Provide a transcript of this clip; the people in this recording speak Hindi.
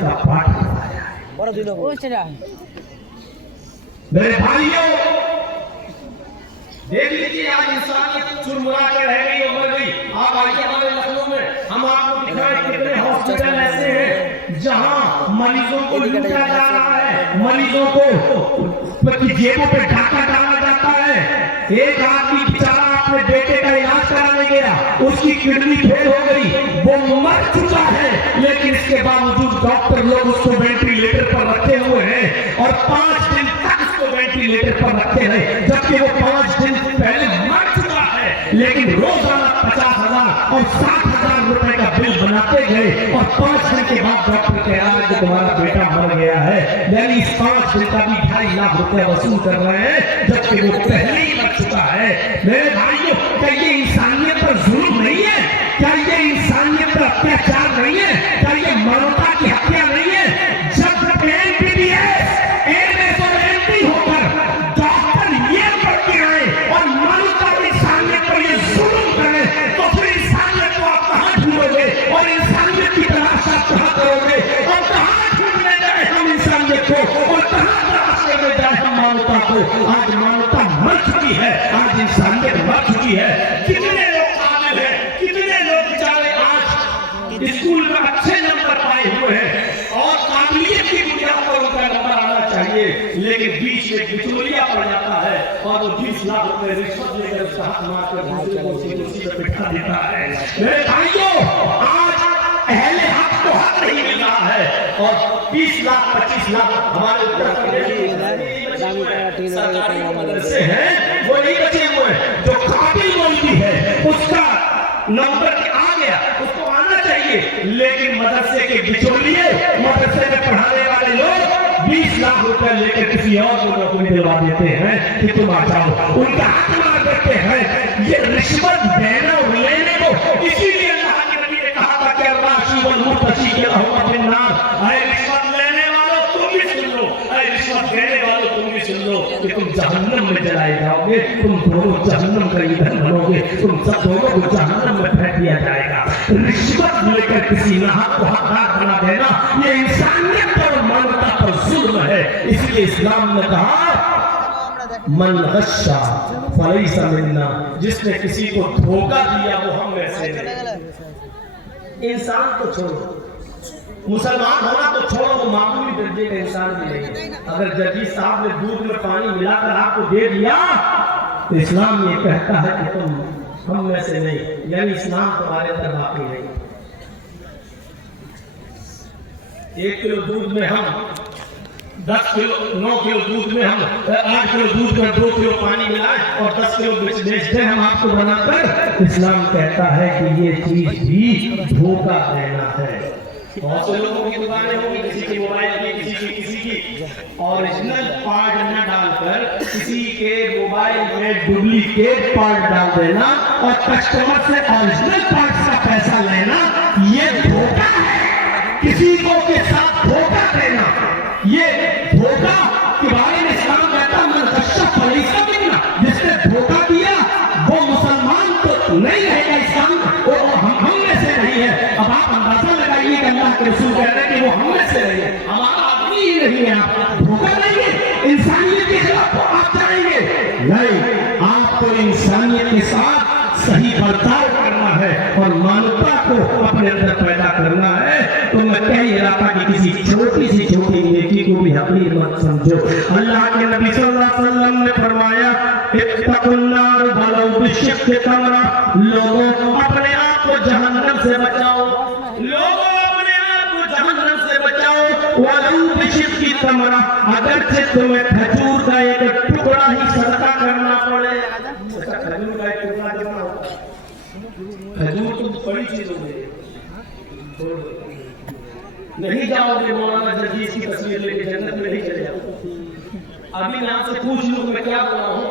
का पाठ बताया है। मेरे भाइयों, देख लीजिए आज इंसानियत चुरमुरा के रह गई, उमड़ गई। आप आइए हमारे लखनऊ में, हम आपको दिखाएं कितने हॉस्पिटल ऐसे हैं जहां मरीजों को लूटा जा रहा है, मरीजों को जेबों पे डाका डाला जाता है। एक आदमी बेचारा अपने बेटे का इलाज कराने गया, उसकी किडनी फेल हो गई, वो मर चुका है, लेकिन इसके बावजूद डॉक्टर लोग उसको वेंटिलेटर पर रखे हुए हैं और 5 दिन तक उसको वेंटिलेटर पर रखे हैं, जबकि वो 5 दिन पहले मर चुका है। लेकिन रोजाना 50,000 और 60,000 रुपए का बिल बनाते गए और 5 दिन के बाद डॉक्टर कह रहा है कि तुम्हारा बेटा मर गया है, यानी इस 5 दिन का भी 2.5 लाख रुपया वसूल कर रहे हैं, जबकि वो पहले ही मर चुका है। मेरे भाइयों, क्या ये इंसानियत पर जुल्म नहीं है? क्या ये इंसानियत पर अत्याचार नहीं है? क्या ये मानवता की हत्या नहीं है? जब एमबीबीएस एमएस और एमडी होकर डॉक्टर ये करके आए और मानवता की इंसानियत पर ये जुल्म करें, तो फिर इंसानियत को आप कहां ढूंढोगे और इंसानियत की तलाश आप कहां करोगे और कहां ढूंढने जाए हम इंसानियत को और कहां तलाश करने जाए हम मानवता को? आज मानवता मर चुकी है, आज इंसानियत मर चुकी है। कितने लोग काबिल हैं, कितने लोग बेचारे आज स्कूल में अच्छे नंबर पाए हुए हैं और काबिलियत की बुनियाद पर उनका नंबर आना चाहिए, लेकिन बीच में बिचौलिया पड़ जाता है और वो 20 लाख रुपए रिश्वत लेकर उसका हाथ मारकर दूसरे को कुर्सी पर बिठा देता है। मेरे भाइयों, आज अहले हक को हक नहीं मिल रहा है और 20 लाख 25 लाख हमारे उत्तर प्रदेश सरकारी मदरसे हैं, वो नहीं बचे हुए हैं। जो काबिल मौलवी है उसका नंबर आ गया, उसको आना चाहिए, लेकिन मदरसे के बिचौलिए, मदरसे में पढ़ाने वाले लोग 20 लाख रुपए लेकर किसी और को नौकरी दिलवा देते हैं कि तुम आ जाओ, उनका हक मार देते हैं। ये रिश्वत देना और लेने को, इसीलिए अल्लाह के नबी ने कहा था कि राशि वल मुर्तशी के रहमत बिन्नास, ऐ रिश्वत लेने वालों तुम भी सुन लो, ऐ रिश्वत देने वालों तुम भी सुन लो कि तुम जहन्नम में जलाए जाओगे, तुम दोनों जहन्नम का ईंधन बनोगे, तुम सब दोनों को जहन्नम में फेंक दिया जाएगा। रिश्वत लेकर किसी नाहक को हकदार बना देना, ये इंसानियत और मानवता पर जुल्म है। इसलिए इस्लाम ने कहा मन गश्शा फलैसा मिन्ना, जिसने किसी को धोखा दिया वो हम में से नहीं। इंसान तो छोड़ो, मुसलमान होना तो छोड़ो, वो मामूली दर्जे का इंसान भी नहीं। अगर जजी साहब ने दूध में पानी मिलाकर आपको दे दिया तो इस्लाम ये कहता है कि तुम हम में से नहीं, यानी इस्लाम तुम्हारे अंदर बाकी नहीं। 1 किलो दूध में हम 10 किलो 9 किलो दूध में हम 8 किलो दूध में 2 किलो पानी मिलाएं और 10 किलो बेचते हम आपको बनाकर। इस्लाम कहता है कि ये चीज भी धोखा देना है। बहुत से लोगों की दुकानें होंगी, किसी की मोबाइल की, किसी की ओरिजिनल पार्ट न डालकर किसी के मोबाइल में डुप्लीकेट पार्ट डाल देना और कस्टमर से ओरिजिनल पार्ट का पैसा लेना, ये धोखा है। किसी को के साथ धोखा देना, ये धोखा के बारे में इस्लाम कहता है मन गश्शा फलैसा मिन्ना, जिसने धोखा दिया वो मुसलमान तो नहीं रहेगा, इस्लाम वो हम में से नहीं है। अब आप अंदाजा लगाइए कि अल्लाह के रसूल कह रहे हैं कि वो हम में से नहीं है, हमारा आदमी ही नहीं है। आप धोखा देंगे, इंसानियत के खिलाफ आप जाएंगे नहीं। आपको इंसानियत के साथ सही बर्ताव करना है और मानवता को अपने अंदर पैदा करना है। तो मैं कह ही रहा था कि किसी छोटी सी छोटी नेकी को भी हकीर मत समझो। अल्लाह के नबी सल्लल्लाहु अलैहि वसल्लम ने फरमाया इत्तकुन्नार वलौ बिशिक्कि तमरा, लोगों अपने आप को जहन्नम से बचाओ, लोगों अपने आप को जहन्नम से बचाओ, वलौ बिशिक्कि तमरा, अगरचे तुम्हें खजूर का एक टुकड़ा ही सदका करना पड़े। खजूर का एक टुकड़ा कितना होता है? खजूर तो बड़ी चीज होगी, नहीं जाओगे मौलाना जर्जीस की तस्वीर लेके जन्नत में नहीं चले जाओगे। अभी मैं आपसे पूछ लूं मैं क्या बोला हूँ।